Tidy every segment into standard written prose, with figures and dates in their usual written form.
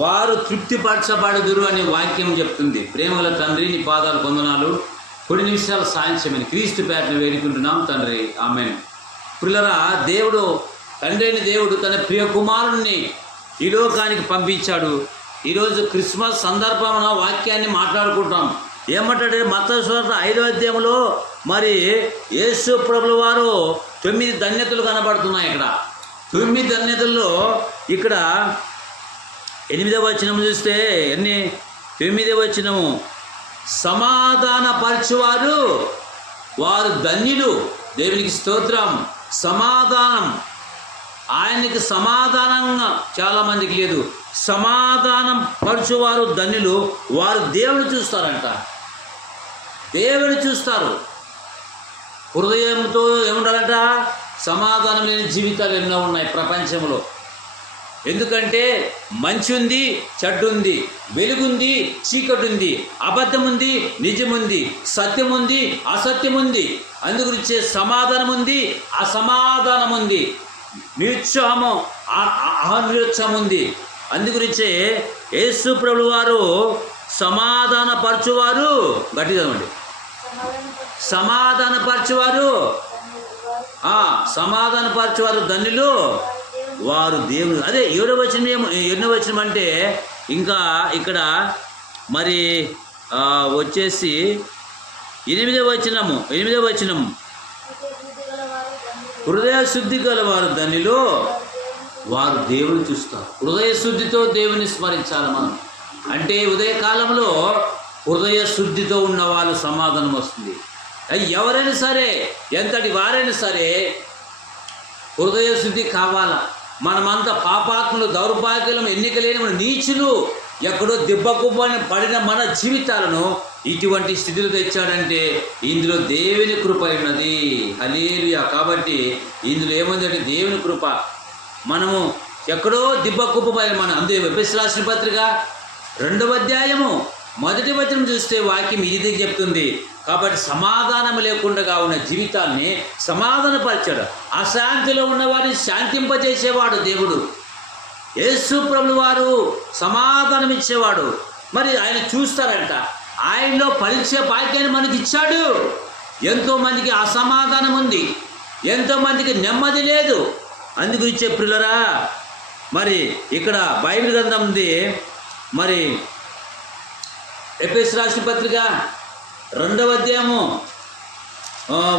వారు తృప్తిపరచబడుదురు అనే వాక్యం చెప్తుంది. ప్రేమల తండ్రి, నీ పాదాలు వందనాలు. కొన్ని నిమిషాలు సాయించమని క్రీస్తు పేటను వేడుకుంటున్నాం తండ్రి, ఆమేన్. ప్రియులారా, దేవుడు, తండ్రి అయిన దేవుడు తన ప్రియ కుమారుణ్ణి ఈ లోకానికి పంపించాడు. ఈరోజు క్రిస్మస్ సందర్భంలో వాక్యాన్ని మాట్లాడుకుంటాం. ఏమంటాడు? మత్తయి సువార్త 5వ అధ్యాయంలో మరి యేసు ప్రభుల వారు 9 ధన్యతలు కనబడుతున్నాయి. ఇక్కడ 9 ధన్యతల్లో ఇక్కడ 8వ వచనం చూస్తే 9వ వచనము, సమాధాన పరచువారు వారు ధన్యులు. దేవునికి స్తోత్రం. సమాధానం, ఆయనకి సమాధానంగా చాలామందికి లేదు. సమాధానం పరచువారు ధన్యులు, వారు దేవుని చూస్తారంట. దేవుని చూస్తారు. హృదయంతో ఏముండాలంట? సమాధానం లేని జీవితాలు ఎన్నో ఉన్నాయి ప్రపంచంలో. ఎందుకంటే మంచి ఉంది, చెడ్డ ఉంది, వెలుగుంది, చీకటి ఉంది, అబద్ధం ఉంది, నిజముంది, సత్యం ఉంది, అసత్యం ఉంది. అందుగురించే సమాధానం ఉంది, అసమాధానం ఉంది, నిరుత్సాహము, అనిరుత్సాహం ఉంది. అందుగురించే యేసు ప్రభువు వారు సమాధానపరచువారు, గట్టిగా చదవండి, సమాధానపరచువారు, సమాధానపరచువారు ధన్యులు, వారు దేవుడు. అదే 7వ వచనం అంటే ఇంకా ఇక్కడ మరి వచ్చేసి 8వ వచనం, హృదయ శుద్ధి గల వారు ధన్యులు, వారు దేవుని చూస్తారు. హృదయ శుద్ధితో దేవుని స్మరించాలి మనం. అంటే ఉదయకాలంలో హృదయ శుద్ధితో ఉన్న వాళ్ళు సమాధానం వస్తుంది. ఎవరైనా సరే, ఎంతటి వారైనా సరే హృదయ శుద్ధి కావాలా. మనమంతా పాపాత్ములు, దౌర్భాగ్యులం, ఎన్నిక లేని మన నీచులు, ఎక్కడో దెబ్బకుబ్బని పడిన మన జీవితాలను ఇటువంటి స్థితిలో తెచ్చాడంటే ఇందులో దేవుని కృప ఉన్నది. హల్లెలూయా. కాబట్టి ఇందులో ఏముందంటే దేవుని కృప. మనము ఎక్కడో దిబ్బకుబ్బని మన అందే ఎఫెసీయులకు రాసిన పత్రిక 2వ అధ్యాయము 1వ వచనం చూస్తే వాక్యం ఇది చెప్తుంది. కాబట్టి సమాధానం లేకుండా ఉన్న జీవితాన్ని సమాధానపరిచాడు. అశాంతిలో ఉన్నవాడిని శాంతింపజేసేవాడు దేవుడు. యేసు ప్రభువు వారు సమాధానం ఇచ్చేవాడు. మరి ఆయన చూస్తారంట. ఆయనలో పరీక్ష భాగ్యాన్ని మనకి ఇచ్చాడు. ఎంతోమందికి అసమాధానం ఉంది, ఎంతోమందికి నెమ్మది లేదు. అందుగురించే ప్రియులారా, మరి ఇక్కడ బైబిల్ గ్రంథం ఉంది. మరి ఎఫెసీయులకు రాసిన పత్రిక 2వ అధ్యాయము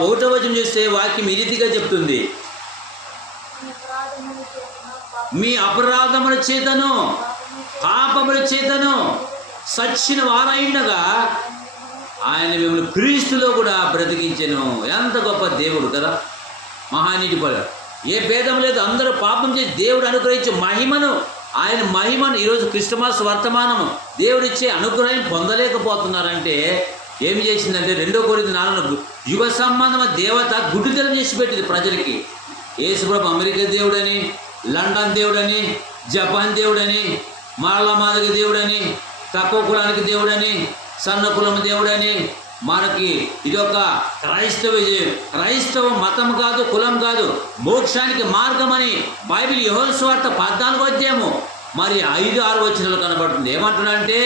1వ వచనం చూస్తే వాక్యం ఈ రీతిగా చెప్తుంది, మీ అపరాధముల చేతను పాపముల చేతను సచ్చిన వారైండగా ఆయన మిమ్మల్ని క్రీస్తులో కూడా బ్రతికించెను. ఎంత గొప్ప దేవుడు కదా, మహానీటి పడ. ఏ భేదం లేదు, అందరూ పాపం చేసి దేవుడు అనుగ్రహించే మహిమను, ఆయన మహిమను ఈరోజు క్రిస్టమస్ వర్తమానము దేవుడిచ్చే అనుగ్రహం పొందలేకపోతున్నారంటే ఏమి చేసిందంటే 2 కొరింథీ 4 యుగ సంబంధమైన దేవత గుడ్డితనం చేసి పెట్టింది ప్రజలకి. యేసుప్రభు అమెరికా దేవుడని, లండన్ దేవుడని, జపాన్ దేవుడని, మాదిగ దేవుడని, తక్కువ కులానికి దేవుడని, సన్న కులం దేవుడని, మనకి ఇదొక క్రైస్తవ మతం కాదు, కులం కాదు, మోక్షానికి మార్గం అని బైబిల్ యోహాను సువార్త 14వ అధ్యాయము మరి 5-6 వచనాలు కనబడుతుంది. ఏమంటున్నాడంటే,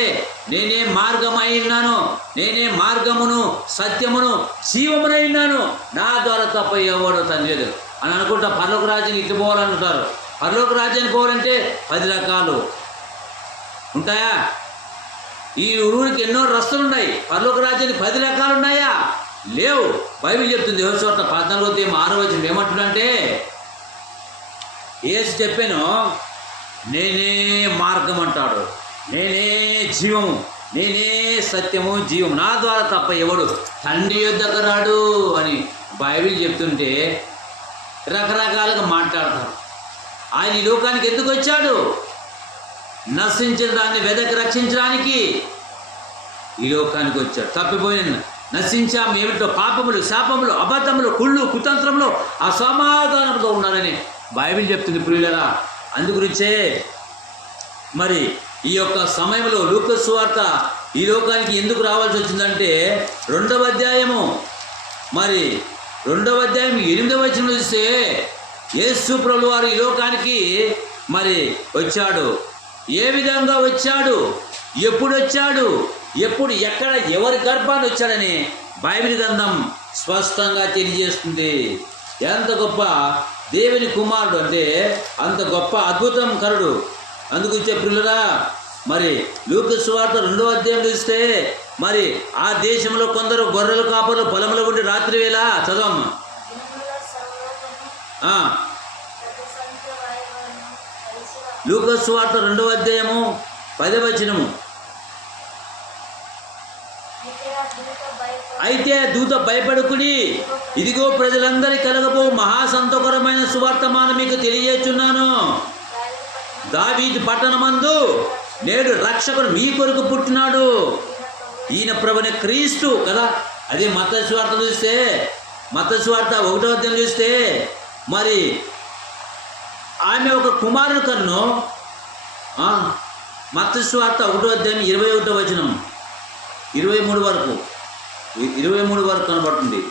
నేనే మార్గమై ఉన్నాను, నేనే మార్గమును సత్యమును జీవమునై ఉన్నాను, నా ద్వారా తప్ప ఎవడో తండ్రి అని అనుకుంటా పరలోక రాజ్యం ఇట్లా పోవాలంటారు. పరలోక రాజ్యానికి పోవాలంటే 10 రకాలు ఉంటాయా? ఈ ఊరికి ఎన్నో రస్తులు ఉన్నాయి. పరలోక రాజ్యానికి 10 రకాలు ఉన్నాయా? లేవు. బైబిల్ చెప్తుంది యెహోషువ 14:6 ఏమంటున్నాడంటే, యేసు చెప్పాను, నేనే మార్గం అంటాడు, నేనే జీవము, నేనే సత్యము జీవము, నా ద్వారా తప్ప ఎవడు తండ్రి యొద్దకు రాడు అని బైబిల్ చెప్తుంటే రకరకాలుగా మాట్లాడతారు. ఆయన ఈ లోకానికి ఎందుకు వచ్చాడు? నశించిన దాన్ని వెదకి రక్షించడానికి ఈ లోకానికి వచ్చాడు. తప్పిపోయిన నశించాము ఏమిటో పాపములు, శాపములు, అబద్ధములు, కుళ్ళు, కుతంత్రములు, అసమాధానంతో ఉన్నారని బైబిల్ చెప్తుంది ప్రియులారా. అందుగురించే మరి ఈ యొక్క సమయంలో లూకా సువార్త ఈ లోకానికి ఎందుకు రావాల్సి వచ్చిందంటే 2వ అధ్యాయము 8వ వచనం చూస్తే యేసు ప్రభువు వారు ఈ లోకానికి మరి వచ్చాడు. ఏ విధంగా వచ్చాడు, ఎప్పుడు వచ్చాడు, ఎప్పుడు ఎక్కడ ఎవరి గర్భాన్ని వచ్చాడని బైబిల్ గ్రంథం స్పష్టంగా తెలియజేస్తుంది. ఎంత గొప్ప దేవుని కుమారుడు అంటే అంత గొప్ప అద్భుతం కరుడు. అందుకు ప్రియులారా, మరి లూకా సువార్త 2వ అధ్యాయం చూస్తే మరి ఆ దేశంలో కొందరు గొర్రెల కాపరులు పొలంలో ఉండి రాత్రి వేళ చదవమ్మా. లూకా సువార్త 2వ అధ్యాయము 10వ వచనము. అయితే దూత భయపడుకుని, ఇదిగో ప్రజలందరికీ కలగబో మహాసంతోషకరమైన సువార్తమానం మీకు తెలియజేస్తున్నాను. దావీదు పట్టణమందు నేడు రక్షకుడు మీ కొరకు పుట్టినాడు, ఈయన ప్రభువైన క్రీస్తు కదా. అదే మత్తయి సువార్త చూస్తే, మత్తయి సువార్త 1వ అధ్యాయం చూస్తే మరి ఆమె ఒక కుమారుని కన్ను. మత్తయి సువార్త 1వ అధ్యాయం 21వ వచనం 23 వరకు కనబడుతుంది.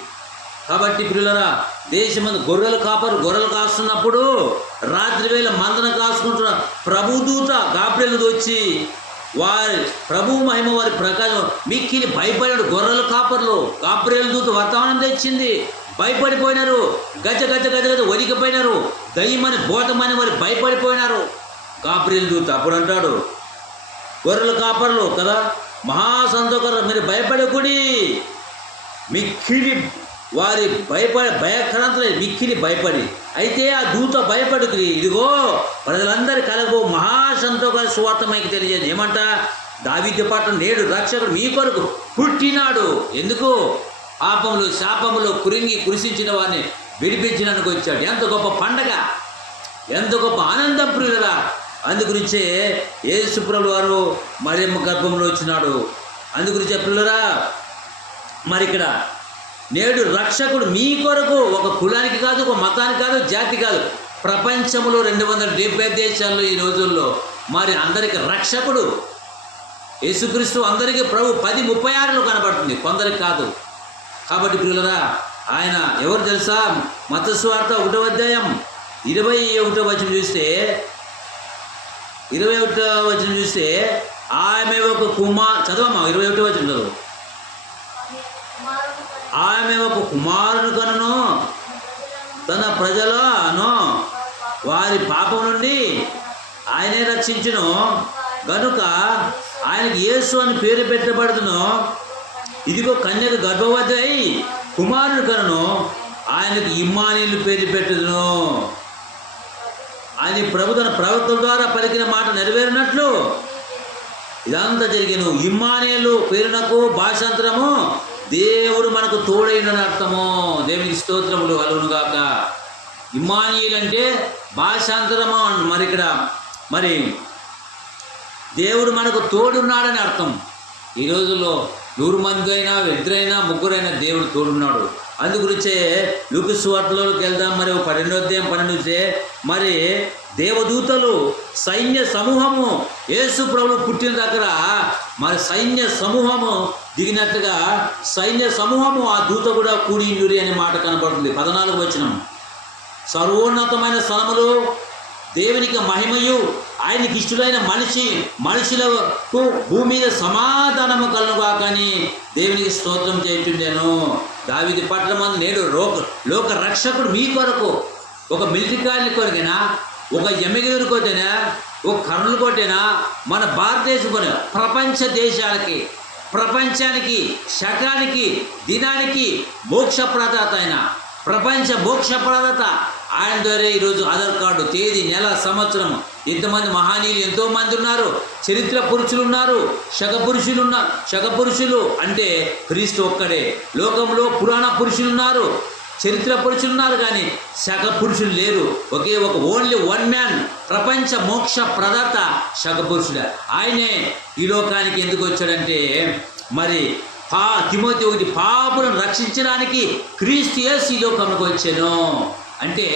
కాబట్టి ప్రియులారా, దేశమందు గొర్రెలు కాస్తున్నప్పుడు రాత్రి వేళ మందన కాసుకుంటున్న ప్రభుదూత గాబ్రియేలు వచ్చి వారి ప్రభు మహిమ వారి ప్రకాశం మిక్కిలి భయపడాడు. గొర్రెల కాపర్లు గాబ్రియేలు దూత వర్తమానం తెచ్చింది, భయపడిపోయినారు, గజ వణికిపోయినారు, దయ్యమని భూతమని వారు భయపడిపోయినారు. గాబ్రియేలు దూత అప్పుడు అంటాడు, గొర్రెల కాపర్లు కదా, మహాసంతోషకరం, మీరు భయపడకుడి, మిక్కిలి వారి భయక్రాంతులై మిక్కిలి భయపడి. అయితే ఆ దూత భయపడుకుని, ఇదిగో ప్రజలందరి కలగో మహాసంతోష సువార్త మీకు తెలియజేది. ఏమంట? దావీదు పట్టణం నేడు రక్షకుడు మీ కొరకు పుట్టినాడు. ఎందుకు? పాపములు, శాపములు కురిసించిన వారిని విడిపించడానికి వచ్చాడు. ఎంత గొప్ప పండగ, ఎంత గొప్ప ఆనందం ప్రియులరా. అందుగురించే యేసు ప్రభువు వారు మరియమ్మ గర్భంలో వచ్చినాడు. అందుగురించే ప్రియులరా, మరి ఇక్కడ నేడు రక్షకుడు మీ కొరకు, ఒక కులానికి కాదు, ఒక మతానికి కాదు, జాతి కాదు, ప్రపంచంలో 270 దేశాల్లో ఈ రోజుల్లో మరి అందరికి రక్షకుడు యేసుక్రీస్తు. అందరికీ ప్రభు 10:36 కనబడుతుంది, కొందరికి కాదు. కాబట్టి ప్రియులరా, ఆయన ఎవరు తెలుసా? మత్తయి సువార్త 1వ అధ్యాయం 21వ వచనం చూస్తే, 21వ వచనం చూస్తే ఆమె ఒక చదవమ్మా 21వ వచనం చదువు. ఆమె ఒక కుమారుని కనును, తన ప్రజలను వారి పాపం నుండి ఆయనే రక్షించును గనుక ఆయనకి యేసు అని పేరు పెట్టబడుతును. ఇదిగో కన్యక గర్భవతి అయి కుమారుని కనును, ఆయనకు ఇమ్మానుయేలు పేరు పెట్టుదును అని ప్రభు తన ప్రవక్తల ద్వారా పలికిన మాట నెరవేరినట్లు ఇదంతా జరిగిన. ఇమ్మానుయేలు పేరునకు భాషాంతరము దేవుడు మనకు తోడైనని అర్థము. దేవునికి స్తోత్రములు కలుగునుగాక. ఇమ్మానుయేలు అంటే భాషాంతరము. మరి ఇక్కడ మరి దేవుడు మనకు తోడున్నాడని అర్థం. ఈ రోజుల్లో 100 మంది అయినా, 2 3 దేవుడు తోడున్నాడు. అందుగురించే లూకా సువార్తలోకి వెళ్దాం. మరి 12వ అధ్యాయం 12 చూస్తే మరి దేవదూతలు సైన్య సమూహము యేసు ప్రభువు పుట్టిన దగ్గర మరి సైన్య సమూహము దిగినట్టుగా సైన్య సమూహము ఆ దూత కూడా కూడి అనే మాట కనబడుతుంది. 14వ వచనం. సర్వోన్నతమైన స్థలములు దేవునికి మహిమయు ఆయనకి ఇష్టమైన మనుషులకు భూమి మీద సమాధానము కలుగుగా కానీ దేవునికి స్తోత్రం చేయుచుండెను. దావీదు పట్టణమందు నేడు లోక రక్షకుడు మీ కొరకు, ఒక మిలిటరీ కొరకైనా, ఒక ఎమ్మిగిరి కొట్టేనా, ఒక కర్నూలు కొట్టేనా, మన భారతదేశం కొని ప్రపంచ దేశాలకి, ప్రపంచానికి, శకానికి, దినానికి మోక్షప్రదాత అయిన ప్రపంచ మోక్షప్రదాత ఆయన ద్వారా ఈరోజు ఆధార్ కార్డు, తేదీ, నెల, సంవత్సరం. ఇంతమంది మహనీయులు ఎంతోమంది ఉన్నారు, చరిత్ర పురుషులు ఉన్నారు, శక పురుషులు అంటే క్రీస్తు ఒక్కడే. లోకంలో పురాణ పురుషులు ఉన్నారు, చరిత్ర పురుషులు ఉన్నారు, కానీ శక పురుషులు లేరు. ఒకే ఒక ఓన్లీ వన్ మ్యాన్, ప్రపంచ మోక్ష ప్రదాత శక పురుషుడు. ఆయనే ఈ లోకానికి ఎందుకు వచ్చాడంటే, మరి తిమోతి 1 పాపులను రక్షించడానికి క్రీస్తు యేసు ఈ లోకంలోకి వచ్చాను అంటే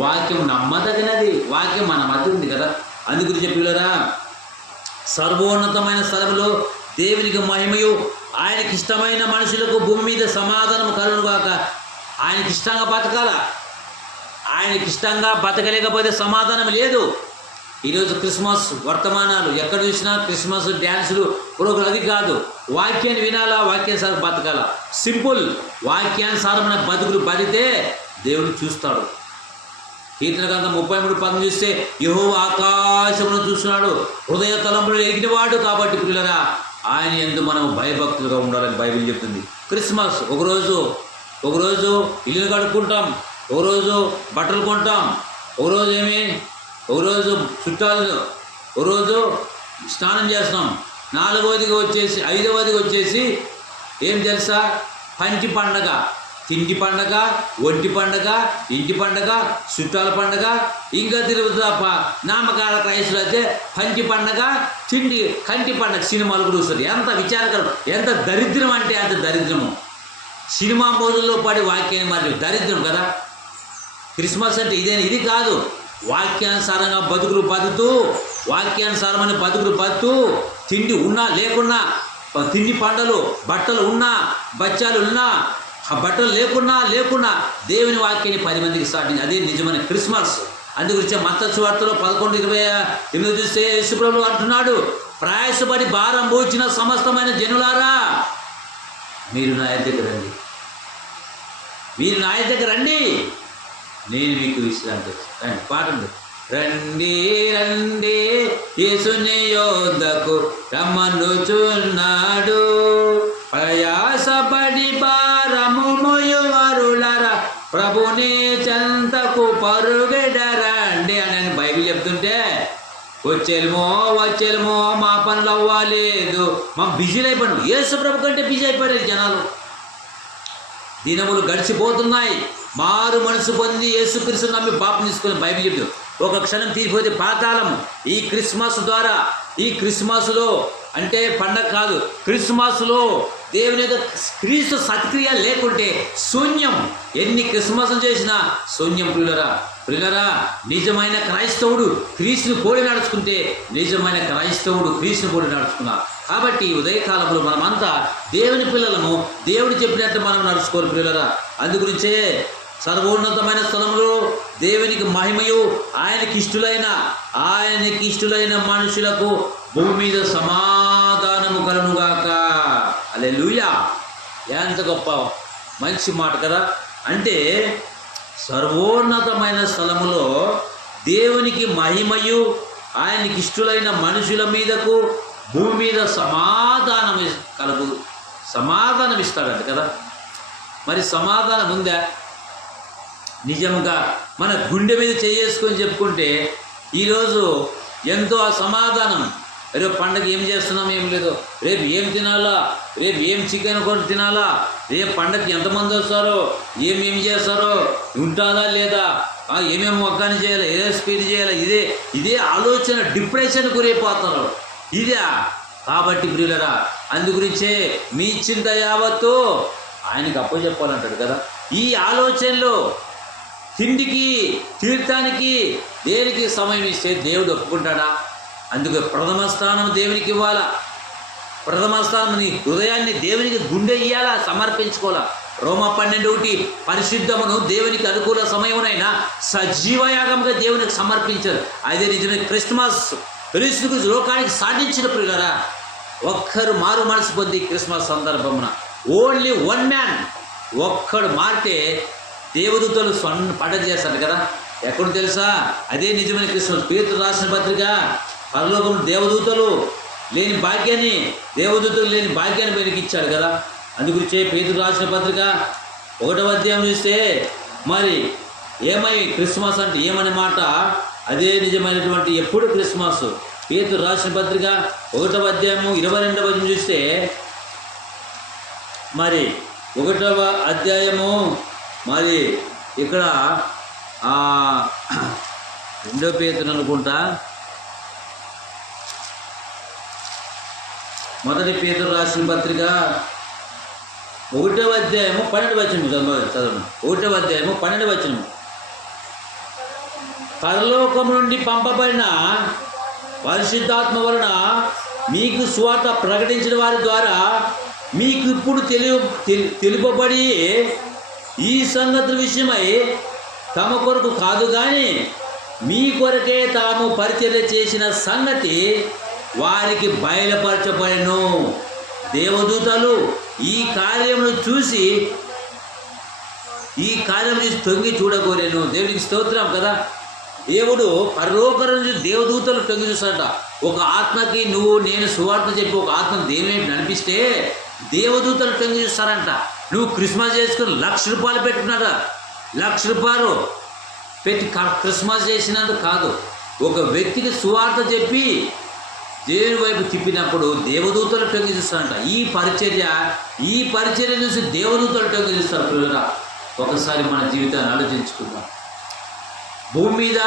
వాక్యం నమ్మదగినది. వాక్యం మన మధ్య ఉంది కదా. అందుగురించి చెప్పిరా, సర్వోన్నతమైన స్థలంలో దేవునికి మహిమయు, ఆయనకి ఇష్టమైన మనుషులకు భూమి మీద సమాధానం కలుగుగాక. ఆయనకి ఇష్టంగా బతకాల. ఆయనకి ఇష్టంగా బతకలేకపోతే సమాధానం లేదు. ఈరోజు క్రిస్మస్ వర్తమానాలు ఎక్కడ చూసినా క్రిస్మస్ డ్యాన్సులు, ప్రోగ్రాం, అది కాదు. వాక్యాన్ని వినాలా, వాక్యానుసారం బతకాల. సింపుల్. వాక్యానుసారమైన బతుకులు బతికితే దేవుడు చూస్తాడు. కీర్తన గ్రంథం 33:10 చూస్తే, యెహోవా ఆకాశమును చూస్తున్నాడు, హృదయ తలంపులు ఎరిగినవాడు కాబట్టి పిల్లరా ఆయన యందు మనం భయభక్తులుగా ఉండాలని బైబిల్ చెప్తుంది. క్రిస్మస్ ఒకరోజు ఇల్లు కడుక్కుంటాం, ఒకరోజు బట్టలు కొంటాం, ఒకరోజు చుట్టాలు, ఒకరోజు స్నానం చేస్తాం. 5వదికి వచ్చేసి ఏం తెలుసా, పంచి పండగ, తిండి పండగ, ఒంటి పండగ, ఇంటి పండగ, చుట్టాల పండగ, ఇంకా తిరుగుతాప. నామకాల క్రైస్తులు అయితే పంచి పండగ, కంటి పండగ, సినిమాలు కూడా చూస్తారు. ఎంత విచారకరం, ఎంత దరిద్రం అంటే అంత దరిద్రము. సినిమా మోజుల్లో పడి వాక్యాన్ని మరి దరిద్రం కదా. క్రిస్మస్ అంటే ఇది కాదు. వాక్యానుసారంగా వాక్యానుసారమైన బతుకులు బతు, తిండి ఉన్నా లేకున్నా, తిండి పండలు, బట్టలు ఉన్నా, బచ్చాలు ఉన్నా, బట్టలు లేకున్నా దేవుని వాక్యాన్ని 10 మందికి స్టార్టింగ్. అదే నిజమైన క్రిస్మస్. అందుగురించి మత్తయి సువార్తలో 11:28 చూస్తే యేసుప్రభువు అంటున్నాడు, ప్రయాసపడి భారం మోచిన సమస్తమైన జనులారా మీరు నా దగ్గర రండి, నేను మీకు విశ్రాంతి ఇస్తాను. పాటండి. రండి రండి యేసుని యొద్దకు రమ్మనుచున్నాడు, ప్రయాసపడి భారము మోయువారులారా ప్రభుని చెంతకు పరుగెడరండి అని బైబిల్ చెప్తుంటే, వచ్చేమో మా పనులు అవ్వలేదు, మా బిజీలు అయిపోయాడు. యేసు ప్రభు కంటే బిజీ అయిపోయారు జనాలు. దినములు గడిచిపోతున్నాయి. మారు మనసు పొంది యేసుక్రీస్తుని నమ్మి పాపం తీసుకుని బైబిల్ చెప్తూ ఒక క్షణం తీరిపోతే పాతాళము. ఈ క్రిస్మస్ ద్వారా, ఈ క్రిస్మస్లో అంటే పండగ కాదు, క్రిస్మస్లో దేవుని యొక్క క్రీస్తు సత్క్రియ లేకుంటే శూన్యం. ఎన్ని క్రిస్మస్ చేసినా శూన్యం. ప్రియులరా నిజమైన క్రైస్తవుడు క్రీస్తుని పోలి నడుచుకుంటే నిజమైన క్రైస్తవుడు క్రీస్తుని పోలి నడుచుకున్నారు. కాబట్టి ఉదయకాలంలో మనమంతా దేవుని పిల్లలము. దేవుడు చెప్పినట్టు మనం నడుచుకోవాలి ప్రియులరా. అందుగురించే సర్వోన్నతమైన స్థలంలో దేవునికి మహిమయు, ఆయనకి ఇష్టులైన మనుషులకు భూమి మీద సమాధానము కలుగుగాక. హల్లెలూయా. ఎంత గొప్ప మంచి మాట కదా. అంటే సర్వోన్నతమైన స్థలములో దేవునికి మహిమయు, ఆయనకి ఇష్టులైన మనుషుల మీదకు భూమి మీద సమాధానం ఇస్తాడంట కదా. మరి సమాధానం ఉందా? నిజంగా మన గుండె మీద చేసుకొని చెప్పుకుంటే ఈరోజు ఎంతో సమాధానం. రేపు పండగ ఏం చేస్తున్నాం, ఏం లేదు, రేపు ఏం తినాలా, రేపు ఏం చికెన్ కొని తినాలా, రేపు పండగకి ఎంతమంది వస్తారో, ఏమేం చేస్తారో, ఉంటుందా లేదా, ఏమేమి ఒక్కని చేయాలి, ఏ స్పీడ్ చేయాలి, ఇదే ఆలోచన. డిప్రెషన్ గురైపోతున్నారు. ఇదే కాబట్టి ప్రియులరా, అందుగురించే మీ చింత యావత్తు ఆయనకి అప్పచెప్పాలంటాడు కదా. ఈ ఆలోచనలో తిండికి, తీర్థానికి, దేనికి సమయం ఇస్తే దేవుడు ఒప్పుకుంటాడా? అందుకే ప్రథమ స్థానం దేవునికి ఇవ్వాలా. ప్రథమ స్థానం నీ హృదయాన్ని దేవునికి గుండె ఇయ్యాలా, సమర్పించుకోవాలా. రోమా 12:1 పరిశుద్ధమును దేవునికి అనుకూల సమయమునైనా సజీవయాగంగా దేవునికి సమర్పించారు. అదే నిజమైన క్రిస్మస్. క్రీస్తు గురించి లోకానికి సాధించిన ప్రియులరా, ఒక్కరు మారు మనసు పొంది క్రిస్మస్ సందర్భమున ఓన్లీ వన్ మ్యాన్ ఒక్కడు మారితే దేవదూతలు పండగ చేస్తారు కదా. ఎక్కడ తెలుసా? అదే నిజమైన క్రిస్మస్. పేతురు రాసిన పత్రిక, పరలోకం దేవదూతలు లేని భాగ్యాన్ని, దేవదూతలు లేని భాగ్యాన్ని వెలికిచ్చాడు కదా. అందుగురించే పేతురు రాసిన పత్రిక 1వ అధ్యాయం చూస్తే మరి ఏమై క్రిస్మస్ అంటే ఏమనే మాట, అదే నిజమైనటువంటి ఎప్పుడు క్రిస్మస్. పేతురు రాసిన పత్రిక 1వ అధ్యాయము 22వ వచనం చూస్తే, మరి 1వ అధ్యాయము మరి ఇక్కడ 2వ పేతురు అనుకుంటా, 1 పేతురు రాసిన పత్రిక 1వ అధ్యాయము 12వ వచనం చదవండి. 1వ అధ్యాయము 12వ వచనం. పరలోకం నుండి పంపబడిన పరిశుద్ధాత్మ వలన మీకు సువార్త ప్రకటించిన వారి ద్వారా మీకు ఇప్పుడు తెలుపబడి ఈ సంగతుల విషయమై తమ కొరకు కాదు కానీ మీ కొరకే తాము పరిచర్య చేసిన సంగతి వారికి బయలుపరచబడెను. దేవదూతలు ఈ కార్యమును చూసి తొంగి చూడగోరేను. దేవునికి స్తోత్రం కదా. దేవుడు పరలోకం నుంచి దేవదూతలు తొంగి చూస్తాడట. ఒక ఆత్మకి నువ్వు నేను సువార్త చెప్పి ఒక ఆత్మను దేవుని నడిపిస్తే దేవదూతలు తొంగి చూస్తారంట. నువ్వు క్రిస్మస్ చేసుకుని ₹1,00,000 పెట్టుకున్నారా? ₹1,00,000 పెట్టి క్రిస్మస్ చేసినందుకు కాదు. ఒక వ్యక్తికి సువార్త చెప్పి దేవుని వైపు తిప్పినప్పుడు దేవదూతలు తొంగి చూస్తారంట. ఈ పరిచర్య చూసి దేవదూతలు తొంగి చూస్తారు. పిల్లరా, ఒకసారి మన జీవితాన్ని ఆలోచించుకుందాం. భూమి మీద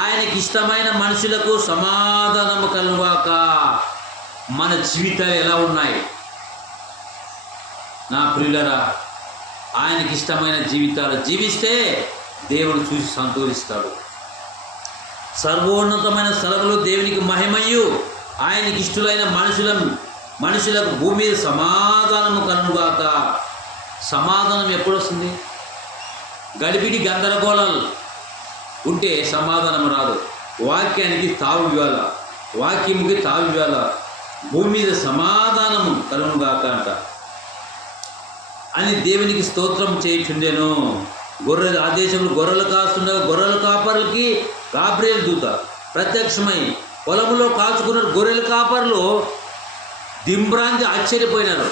ఆయనకి ఇష్టమైన మనుషులకు సమాధానము కలుగాక. మన జీవితాలు ఎలా ఉన్నాయి? నా ప్రియులరా, ఆయనకి ఇష్టమైన జీవితాలు జీవిస్తే దేవుడు చూసి సంతోషిస్తాడు. సర్వోన్నతమైన స్థలములు దేవునికి మహిమయు ఆయనకి ఇష్టలైన మనుషులకు భూమి మీద సమాధానము కలుగుగాక. సమాధానం ఎప్పుడు వస్తుంది? గడిబిడి గందరగోళాలు ఉంటే సమాధానం రాదు. వాక్యానికి తావు ఇవ్వాల, వాక్యముకి తావు ఇవ్వాల. భూమి మీద సమాధానము కలుగుగాక అంట అని దేవునికి స్తోత్రం చేయుచుండెను. ఆ దేశంలో గొర్రెలు కాస్తుండగా గొర్రెల కాపర్లకి గాబ్రియేలు దూత ప్రత్యక్షమై పొలంలో కాచుకున్న గొర్రెల కాపర్లు దింబ్రాంతి ఆశ్చర్యపోయినారు.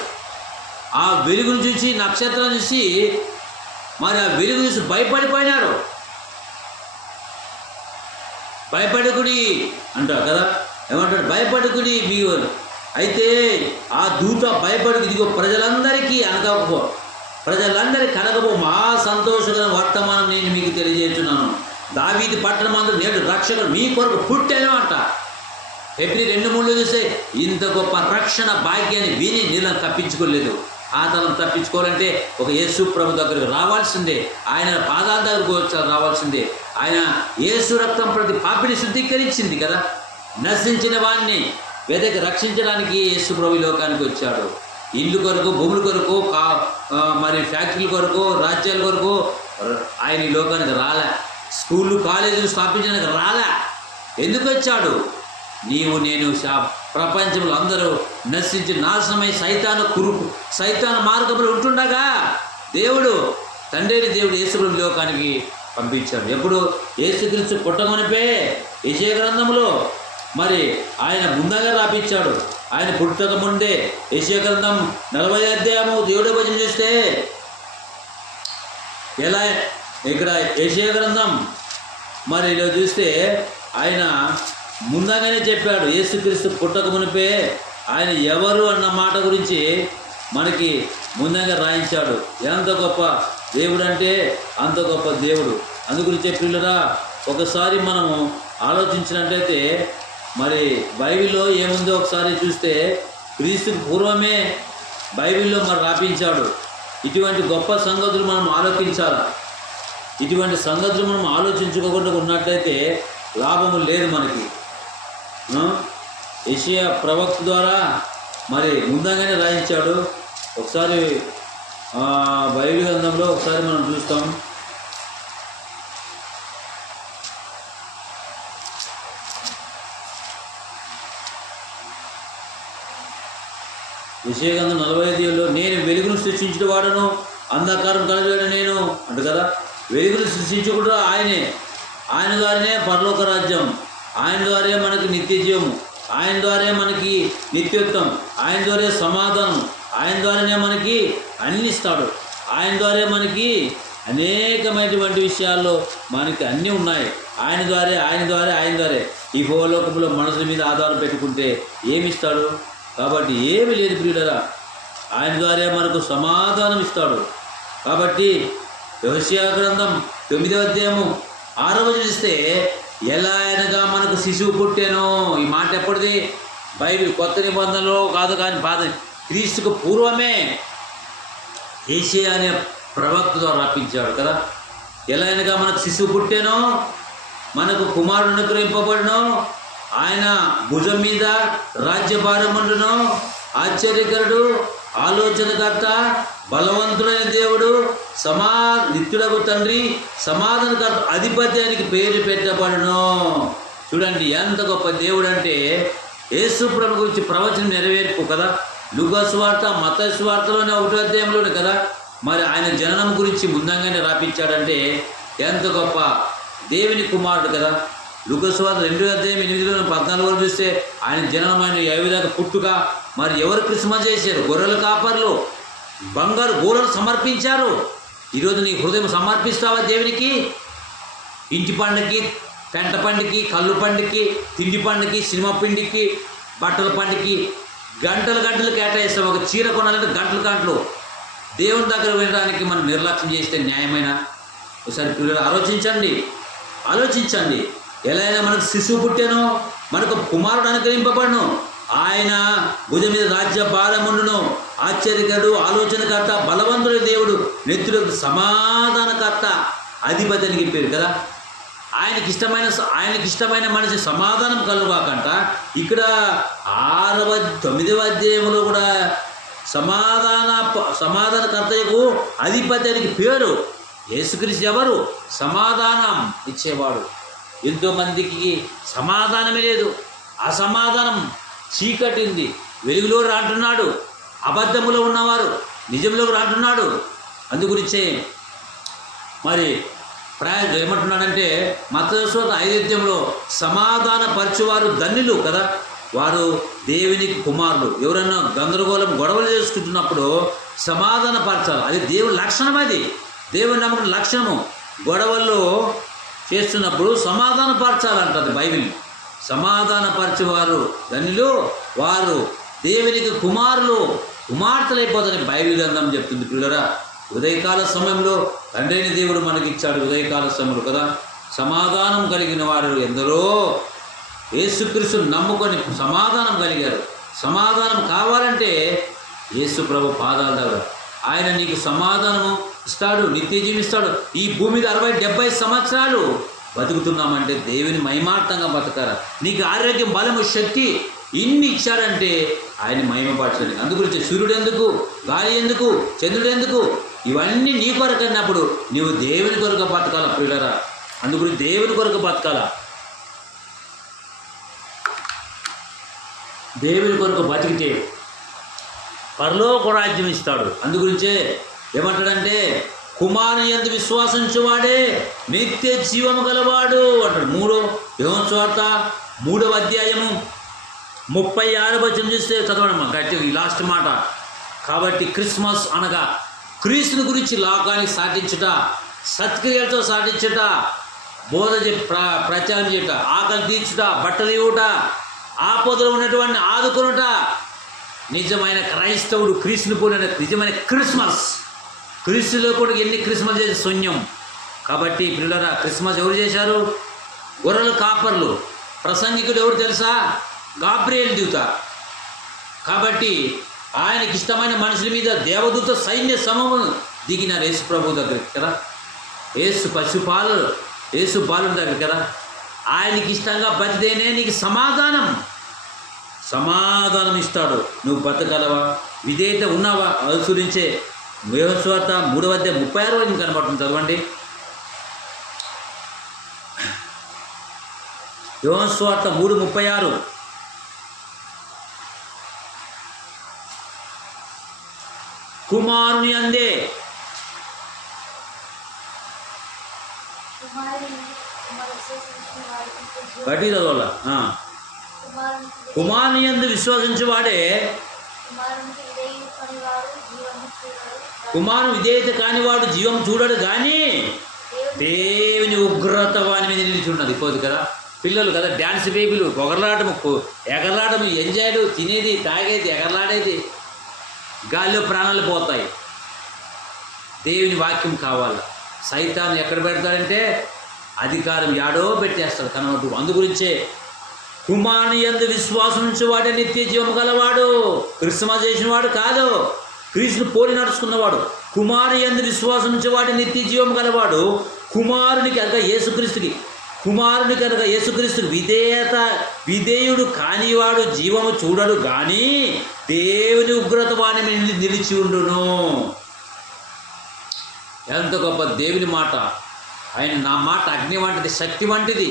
ఆ వెలుగును చూసి, నక్షత్రం చూసి, మరి ఆ వెలుగు చూసి భయపడిపోయినారు. భయపడకుడి అంటారు కదా, ఏమంటాడు? భయపడకుడి మీకు. అయితే ఆ దూత భయపడుకు, ఇదిగో ప్రజలందరికీ కనకపో మా సంతోషకర వర్తమానం నేను మీకు తెలియజేస్తున్నాను. దావీదు పట్టణమందు నేడు రక్షకుడు మీ కొరకు పుట్టాను అంట. ఫిబ్రవరి 2:3 చూస్తే ఇంత గొప్ప రక్షణ భాగ్యాన్ని విని నీళ్ళని తప్పించుకోలేదు. ఆ తలం తప్పించుకోవాలంటే ఒక యేసు ప్రభు దగ్గరకు రావాల్సిందే. ఆయన పాదాల దగ్గరకు రావాల్సిందే. ఆయన యేసు రక్తం ప్రతి పాపిని శుద్ధీకరించింది కదా. నశించిన వాడిని వెదకి రక్షించడానికి యేసు ప్రభు లోకానికి వచ్చాడు. ఇల్లు కొరకు, భూముల కొరకు, మరి ఫ్యాక్టరీల కొరకు, రాజ్యాల కొరకు ఆయన ఈ లోకానికి రాలే. స్కూళ్ళు, కాలేజీలు స్థాపించడానికి రాలే. ఎందుకు వచ్చాడు? నీవు నేను ప్రపంచంలో అందరూ నశించి నాశనమై సైతాను మార్గంలో ఉంటుండగా తండ్రి దేవుడు యేసుక్రీస్తు లోకానికి పంపించాడు. ఎప్పుడు? యేసుక్రీస్తు పుట్టమనిపే యెషయా గ్రంథంలో మరి ఆయన ముందుగా రాపించాడు. ఆయన పుట్టక ముందే యెషయా గ్రంథం 40వ అధ్యాయము 7వ వచనం చూస్తే ఎలా ఇక్కడ యెషయా గ్రంథం మరి ఇలా చూస్తే ఆయన ముందుగానే చెప్పాడు. యేసుక్రీస్తు పుట్టక మునిపే ఆయన ఎవరు అన్న మాట గురించి మనకి ముందుగా రాయించాడు. ఎంత గొప్ప దేవుడు అంటే అంత గొప్ప దేవుడు. అందుగురించి పిల్లరా, ఒకసారి మనము ఆలోచించినట్లయితే మరి బైబిల్లో ఏముందో ఒకసారి చూస్తే క్రీస్తుకు పూర్వమే బైబిల్లో మరి రాపించాడు. ఇటువంటి గొప్ప సంగతులు మనం ఆలోచించాలా. ఇటువంటి సంగతులు మనం ఆలోచించుకోకుండా ఉన్నట్లయితే లాభము లేదు మనకి. యెషయా ప్రవక్త ద్వారా మరి ముందుగానే రాయించాడు. ఒకసారి బైబిల్ గ్రంథంలో ఒకసారి మనం చూస్తాం. యెషయా గ్రంథం 45లో నేను వెలుగును సృష్టించిన వాడను, అంధకారం కలిగిన నేను అంట కదా. వెలుగులు సృష్టించుకుంటూ ఆయనే, ఆయన ద్వారానే పరలోక రాజ్యం, ఆయన ద్వారే మనకి నిత్య జీవము, ఆయన ద్వారే మనకి నిత్యత్వం, ఆయన ద్వారే సమాధానం, ఆయన ద్వారానే మనకి అన్ని ఇస్తాడు, ఆయన ద్వారే మనకి అనేకమైనటువంటి విషయాల్లో మనకి అన్నీ ఉన్నాయి. ఆయన ద్వారే ఈ భూలోకంలో మనసుల మీద ఆధారం పెట్టుకుంటే ఏమిస్తాడు? కాబట్టి ఏమి లేదు ప్రియులరా, ఆయన ద్వారే మనకు సమాధానం ఇస్తాడు. కాబట్టి యెషయా గ్రంథం 9వ అధ్యాయము 6వ వచనం చూస్తే, ఎలా అనగా మనకు శిశువు పుట్టానో, ఈ మాట ఎప్పటిది? బైబిల్ కొత్త నిబంధనలో కాదు, కానీ పాత క్రీస్తుకు పూర్వమే యెషయా అనే ప్రవక్త ద్వారా రప్పించాడు కదా. ఎలా అనగా మనకు శిశువు పుట్టానో, మనకు కుమారుడు అనుగ్రహింపబడును, ఆయన భుజం మీద రాజ్యభారం ఉండును, ఆశ్చర్యకరుడు, ఆలోచనకర్త, బలవంతుడైన దేవుడు, నిత్యుడగు తండ్రి, సమాధానకర్త, అధిపత్యానికి పేరు పెట్టబడును. చూడండి ఎంత గొప్ప దేవుడు అంటే. యేసు ప్రభు గురించి ప్రవచనం నెరవేర్పు కదా. లూకా సువార్త, మత్తయి సువార్తలోనే 1వ అధ్యాయంలోనే కదా. మరి ఆయన జననం గురించి ముందంగానే రాపించాడంటే ఎంత గొప్ప దేవుని కుమారుడు కదా. లూకా సువార్త 2వ అధ్యాయం 8-14 వరకు చూస్తే ఆయన జననమైన ఏ విధంగా పుట్టుక. మరి ఎవరు క్రిస్మస్ చేశారు? గొర్రెల కాపర్లు బంగారు గోడలు సమర్పించారు. ఈరోజు నీ హృదయం సమర్పిస్తావా దేవునికి? ఇంటి పండుగకి, పెంట పండుగకి, కళ్ళు పండుగకి, తిండి పండుగకి, సినిమా పిండికి, బట్టల పండుగకి గంటలు కేటాయిస్తాం. ఒక చీర కొనాలంటే గంటలు దేవుని దగ్గర వెళ్ళడానికి మనం నిర్లక్ష్యం చేస్తే న్యాయమైన? ఒకసారి పిల్లలు ఆలోచించండి. ఎలా అయినా మనకు శిశువు పుట్టానో, మనకు కుమారుడు అనుగ్రహింపబడును, ఆయన భుజం మీద రాజ్య భారముండును, ఆశ్చర్యకరుడు, ఆలోచనకర్త, బలవంతుడు దేవుడు, నెత్తులకు సమాధానకర్త, అధిపతి అని చెప్పారు కదా. ఆయనకి ఇష్టమైన మనిషి సమాధానం కలుగాకంట. ఇక్కడ 9వ అధ్యాయంలో కూడా సమాధానకర్తకు అధిపతికి పేరు. యేసుక్రీస్తు ఎవరు? సమాధానం ఇచ్చేవాడు. ఎంతోమందికి సమాధానమే లేదు. అసమాధానం చీకటింది. వెలుగులో రాంటున్నాడు, అబద్ధములో ఉన్నవారు నిజంలోకి రాంటున్నాడు. అందుగురించే మరి ఏమంటున్నాడంటే మత్తయి 5:5 సమాధాన పరచువారు ధన్యులు కదా, వారు దేవునికి కుమారులు. ఎవరైనా గొడవలు చేసుకుంటున్నప్పుడు సమాధాన పరచాలి. అది దేవుని లక్షణం, అది దేవుని నమ్మకం లక్షణము. గొడవల్లో చేస్తున్నప్పుడు సమాధాన పరచాలంటది బైబిల్. సమాధాన పరచువారు ధన్యులు, వారు దేవునికి కుమార్తెలు అయిపోతారని బైబిల్ గ్రంథం చెప్తుంది. పిల్లరా, ఉదయకాల సమయంలో తండ్రైన దేవుడు మనకిచ్చాడు. ఉదయకాల సమయంలో కదా సమాధానం కలిగిన వారు ఎందరో యేసుక్రీస్తును నమ్ముకొని సమాధానం కలిగారు. సమాధానం కావాలంటే యేసు ప్రభు పాదాల దగ్గర ఆయన నీకు సమాధానము ఇస్తాడు, నిత్య జీవిస్తాడు. ఈ భూమి మీద 60-70 సంవత్సరాలు బతుకుతున్నామంటే దేవుని మహిమార్థంగా బతకారా. నీకు ఆరోగ్యం, బలము, శక్తి ఇన్ని ఇచ్చాడంటే ఆయన మహిమపరచండి. అందుగురించి సూర్యుడు ఎందుకు, గాలి ఎందుకు, చంద్రుడు ఎందుకు, ఇవన్నీ నీ కొరకు అన్నప్పుడు నీవు దేవుని కొరకు బతకాల పిల్లరా. అందుగురించి దేవుని కొరకు బతకాల. దేవుని కొరకు బతికితే పరలోక రాజ్యం ఇస్తాడు. అందుగురించే ఏమంటాడంటే కుమారుని యందు విశ్వాసించువాడే నిత్య జీవము గలవాడు అంటాడు. యోహాను సువార్త 3వ అధ్యాయము 36వ వచనం చూస్తే చదవడమ్మా గట్టిగా ఈ లాస్ట్ మాట. కాబట్టి క్రిస్మస్ అనగా క్రీస్తుని గురించి లోకానికి సాటించుట, సత్క్రియలతో సాటించుట, బోధ ప్రచారం చేయుట, ఆకలి తీర్చుట, బట్టలు ఇవ్వట, ఆపదలో ఉన్నటువంటి ఆదుకొనుట. నిజమైన క్రైస్తవుడు క్రీస్తుని పోలిన నిజమైన క్రిస్మస్. క్రీస్తులో కూడా ఎన్ని క్రిస్మస్ చేసే శూన్యం. కాబట్టి పిల్లరా, క్రిస్మస్ ఎవరు చేశారు? గొర్రెల కాపర్లు. ప్రసంగికుడు ఎవరు తెలుసా? గాబ్రియేలు దూత. కాబట్టి ఆయనకి ఇష్టమైన మనుషుల మీద దేవదూత సైన్య సమూహం దిగినారు యేసు ప్రభు దగ్గరికి కదా. యేసు బాలుడి దగ్గర కదా. ఆయనకి ఇష్టంగా బతిదేనే నీకు సమాధానం ఇస్తాడు. నువ్వు బతకగలవా? విధేయత ఉన్నావా? అనుసరించే యోహాను సువార్త 3వ అధ్యాయం 36వ వచనం కనబడుతుంది, చదవండి. యోహాను సువార్త 3:36. కుమారుని అందే గట్టి చదవాల. కుమారుని యందు విశ్వసించువాడే, కుమారుని విధేయత కానివాడు జీవం చూడడు కానీ దేవుని ఉగ్రత వాని మీద నిలిచున్నది. పోదు కదా పిల్లలు కదా, డ్యాన్స్ బేబీలు, పొగరలాటము, ఎగరలాటము, ఎంజాయ్లు, తినేది, తాగేది, ఎగరలాడేది, గాల్లో ప్రాణాలు పోతాయి. దేవుని వాక్యం కావాలి. సైతాను ఎక్కడ పెడతాడంటే అధికారం యాడో పెట్టేస్తాడు కనవద్దు. అందుగురించే కుమారుని యందు విశ్వాసం ఉంచేవాడే నిత్య జీవం గలవాడు. క్రిస్మస్ చేసిన వాడు కాదు, క్రీస్తును పోలి నడుచుకున్నవాడు. కుమారుని యందు విశ్వాసం ఉంచేవాడే నిత్య జీవం గలవాడు. కుమారునికి అనగా యేసుక్రీస్తుకి, కుమారునికి అనగా యేసుక్రీస్తుకి విధేయుడు కానివాడు జీవము చూడడు కానీ దేవుని ఉగ్రత వాని మీద నిలిచి ఉండును. ఎంత గొప్ప దేవుని మాట! ఆయన నా మాట అగ్ని వంటిది, శక్తి వంటిది,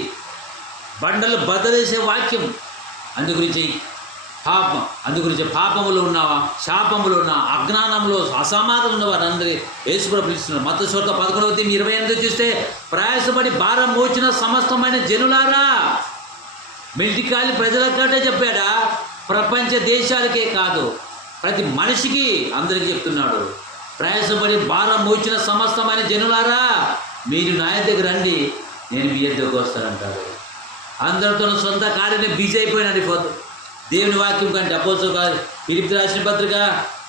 బండలు బద్దలేసే వాక్యం. అందుగురించి పాపములు ఉన్నావా, శాపములు ఉన్నా, అజ్ఞానంలో అసమాధం ఉన్నవారు అందరి యేసుప్రభు పిలుస్తున్నారు. మత్తయి సువార్త 11:28 చూస్తే, ప్రయాసపడి భారం మోచిన సమస్తమైన జనులారా, మిల్టికాలి ప్రజలకంటే చెప్పాడా, ప్రపంచ దేశాలకే కాదు ప్రతి మనిషికి అందరికీ చెప్తున్నాడు. ప్రయాసపడి భారం మోచిన సమస్తమైన జనులారా, మీరు నా దగ్గర రండి, నేను మీ దగ్గరకు వస్తానంటాడు. అందరితో సొంత కార్యాన్ని బిజీ అయిపోయినాడు. పోతు దేవుని వాక్యం కంటే అపోస్తలుల ఫిలిప్పీయులకు రాసిన పత్రిక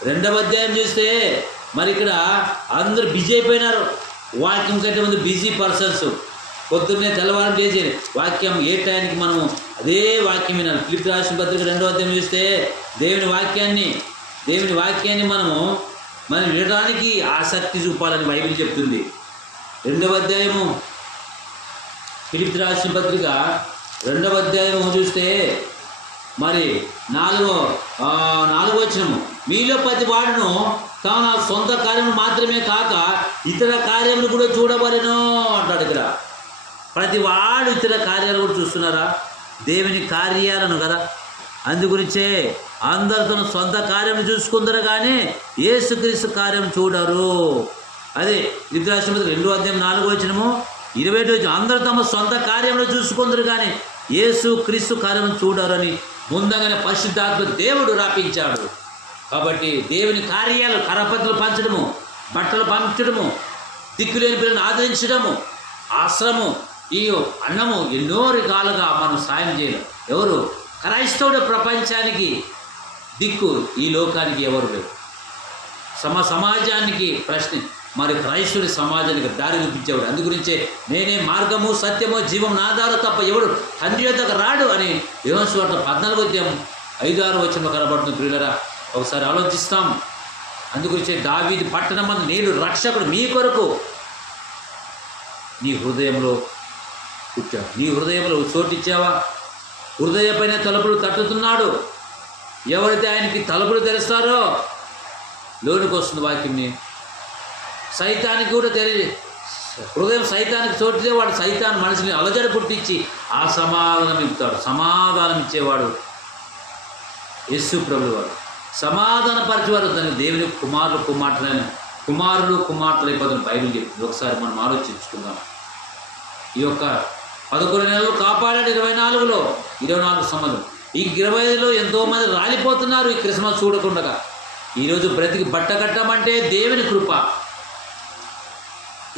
2వ అధ్యాయం చూస్తే మరి ఇక్కడ అందరూ బిజీ అయిపోయినారు. వాక్యం కంటే ముందు బిజీ పర్సన్స్. పొద్దున్నే తెల్లవారం చేసి వాక్యం ఏ టైంకి మనము అదే వాక్యం వినాలి. ఫిలిప్పీయులకు రాసిన పత్రిక 2వ అధ్యాయం చూస్తే దేవుని వాక్యాన్ని మనము వినడానికి ఆసక్తి చూపాలని బైబిల్ చెప్తుంది. 2వ అధ్యాయము ఫిలిప్పీయులకు రాసిన పత్రిక 2వ అధ్యాయము చూస్తే మరి 4వ వచనము, మీలో ప్రతి వాడును తన సొంత కార్యము మాత్రమే కాక ఇతర కార్యములు కూడా చూడవలెను అంటాడు. ఇక్కడ ప్రతి వాడు ఇతర కార్యాలు కూడా చూస్తున్నారా, దేవుని కార్యాలను కదా. అందుగురించే అందరితో సొంత కార్యం చూసుకుందరు కానీ యేసుక్రీస్తు కార్యం చూడరు. అదే ఫిలిప్పీయులకు రాసిన పత్రిక 2వ అధ్యాయం 4వ వచనము 20 అందరూ తమ సొంత కార్యములు చూసుకుందరు కానీ యేసు క్రీస్తు కార్యం చూడరని ముందుగానే పరిశుద్ధాత్మ దేవుడు రాపించాడు. కాబట్టి దేవుని కార్యాలు, కరపత్రులు పంచడము, బట్టలు పంచడము, దిక్కులేని పిల్లలను ఆదరించడము, ఆశ్రమము, ఈ అన్నము, ఎన్నో రకాలుగా మనం సాయం చేయలేం. ఎవరు? క్రైస్తవుడు ప్రపంచానికి దిక్కు, ఈ లోకానికి ఎవరు లేరు. సమాజానికి ప్రశ్న, మరి క్రైస్తవుడి సమాజానికి దారి చూపించేవాడు. అందుగురించే నేనే మార్గము, సత్యము, జీవం, నా ద్వారా తప్ప ఎవడు తండ్రి యొద్దకు రాడు అని యోహాను సువార్త 14:5-6 వచనంలో కనబడుతుంది. ప్రియులారా, ఒకసారి ఆలోచిస్తాం. అందుగురించే దావీదు పట్టణమందు నేను రక్షకుడు మీ కొరకు నీ హృదయంలో పుట్టాడు. నీ హృదయంలో చోటిచ్చావా? హృదయ పైన తలుపులు తట్టుతున్నాడు. ఎవరైతే ఆయనకి తలుపులు తెరుస్తారో లోనికి వస్తుంది వాక్యంని. సైతానికి కూడా హృదయం సైతానికి చోటితే వాడు సైతాన్ మనిషిని అలజడి పుట్టించి ఆ సమాధానం ఇస్తాడు. సమాధానం ఇచ్చేవాడు యేసు ప్రభువు వాడు. సమాధాన పరిచేవారు దాన్ని దేవుని కుమారులు కుమార్తెలు అయిపోతున్న బైబిల్ చెప్తుంది. ఒకసారి మనం ఆలోచించుకుందాం. ఈ యొక్క 11 నెలలు కాపాడాడు. 24లో 24 సంవత్సరం. ఈ 25లో ఎంతోమంది రాలిపోతున్నారు ఈ క్రిస్మస్ చూడకుండా. ఈరోజు బ్రతికి బట్ట కట్టమంటే దేవుని కృప.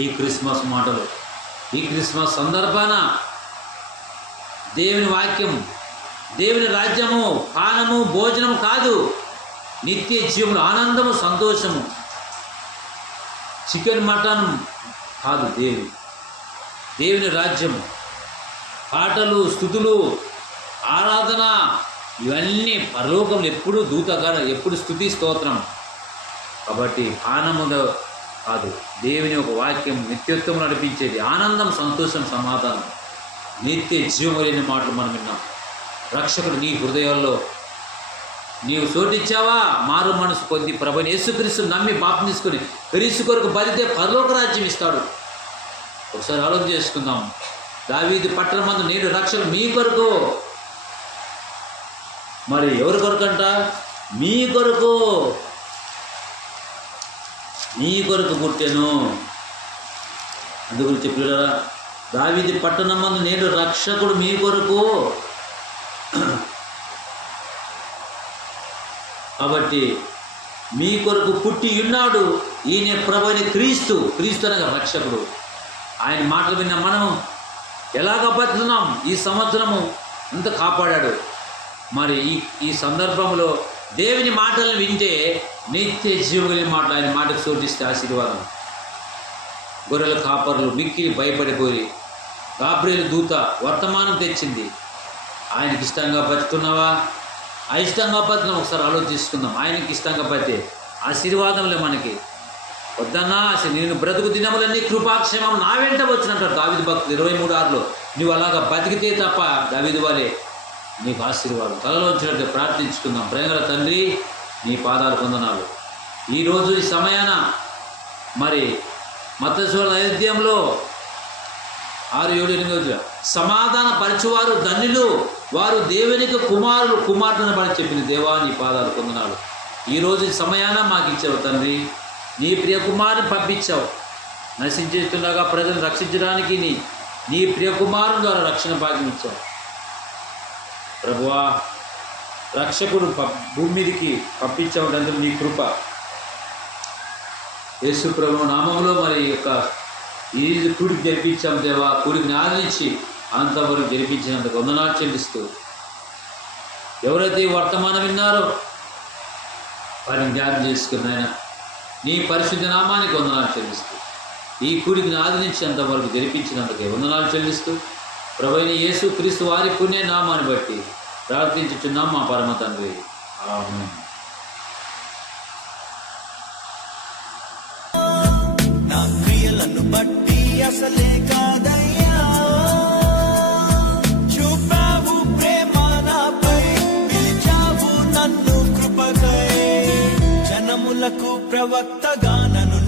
ఈ క్రిస్మస్ మాటలు, ఈ క్రిస్మస్ సందర్భాన దేవుని వాక్యం, దేవుని రాజ్యము పానము భోజనము కాదు, నిత్య జీవములు, ఆనందము, సంతోషము, చికెన్ మటన్ కాదు. దేవుని రాజ్యము, పాటలు, స్తుతులు, ఆరాధన, ఇవన్నీ పరలోకంలో ఎప్పుడు దూతగా, ఎప్పుడు స్తుతి స్తోత్రం. కాబట్టి పానములో కాదు, దేవుని ఒక వాక్యం నిత్యోత్తము నడిపించేది, ఆనందం, సంతోషం, సమాధానం, నిత్య జీవము లేని మాటలు మనం విన్నాం. రక్షకుడు నీ హృదయాల్లో నీవు చోటిచ్చావా? మారు మనసు కొద్ది ప్రభుని యేసుక్రీస్తు నమ్మి పాపం తీసుకొని క్రీస్తు కొరకు బలితే పరలోక రాజ్యం ఇస్తాడు. ఒకసారి ఆలోచన చేసుకుందాం. దావీదు పట్టణమందు నేను రక్షకుడు మీ కొరకు. మరి ఎవరి కొరకు అంట? మీ కొరకు పుట్టాను. అందుగురించి పిల్లరా, దావీదు పట్టణమందు నేడు రక్షకుడు మీ కొరకు. కాబట్టి మీ కొరకు పుట్టి ఉన్నాడు. ఈయన ప్రభువైన క్రీస్తు. క్రీస్తు అనగా రక్షకుడు. ఆయన మాటలు విన్న మనము ఎలాగ బతుకుతున్నాం? ఈ సంవత్సరము అంత కాపాడాడు. మరి ఈ సందర్భంలో దేవుని మాటలను వింటే నిత్య జీవుని మాటలు, ఆయన మాటకు చోటిస్తే ఆశీర్వాదం. గొర్రెల కాపర్లు మిక్కిలి భయపడిపోయి గాబ్రియేలు దూత వర్తమానం తెచ్చింది. ఆయనకి ఇష్టంగా బతుకున్నావా? అయిష్టంగా బతుకున్నాం? ఒకసారి ఆలోచించుకుందాం. ఆయనకి ఇష్టంగా బతే ఆశీర్వాదంలే మనకి. వద్దన్నా నేను బ్రతుకు దినములన్నీ కృపాక్షేమం నా వెంట వచ్చినట్టు దావీదు భక్తులు 23:6లో. నువ్వు అలాగా బతికితే తప్ప దావీదు వాలే నీకు ఆశీర్వాదం. తలలో వచ్చినట్టు ప్రార్థించుకుందాం. ప్రేమల తండ్రి, నీ పాదాలు పొందనాలు. ఈరోజు ఈ సమయాన మరి మత్తయి నైవేద్యంలో 6-7-8 సమాధాన పరచువారు ధన్యులు, వారు దేవునికి కుమారులు కుమార్తెను పని చెప్పింది. దేవా, నీ పాదాలు పొందనాలు. ఈరోజు ఈ సమయాన మాకు ఇచ్చావు తండ్రి. నీ ప్రియ కుమారుని పంపించావు. నశించేస్తుండగా ప్రజలను రక్షించడానికి నీ ప్రియ కుమారుని ద్వారా రక్షణ భాగ్యం ఇచ్చావు. ప్రభువా, రక్షకుడు భూమి మీదకి పంపించావు తండ్రి. నీ కృప యేసు ప్రభు నామంలో మరి ఈ కూడికి జరిపించాం దేవా. కూడికి ఆదరించి అంతవరకు జరిపించినందుకు వందనాలు చెల్లిస్తూ, ఎవరైతే ఈ వర్తమానం విన్నారో వారిని జ్ఞానం చేసుకుని ఆయన నీ పరిశుద్ధ నామానికి వందనాలు చెల్లిస్తూ, ఈ కూడికి ఆదరించేంతవరకు జరిపించినందుకే వందనాలు చెల్లిస్తూ, ప్రభువైన యేసు క్రీస్తు వారి పుణ్య నామాన్ని బట్టి ప్రార్థించుచున్నాం మా పరమ తండ్రి. ఆమేన్. నా క్రియలను బట్టి అసలే కాదయ్యా, చూపావు ప్రేమ నాపై, పిలిచావు నన్ను కృపకై, జనములకు ప్రవక్తగా నన్ను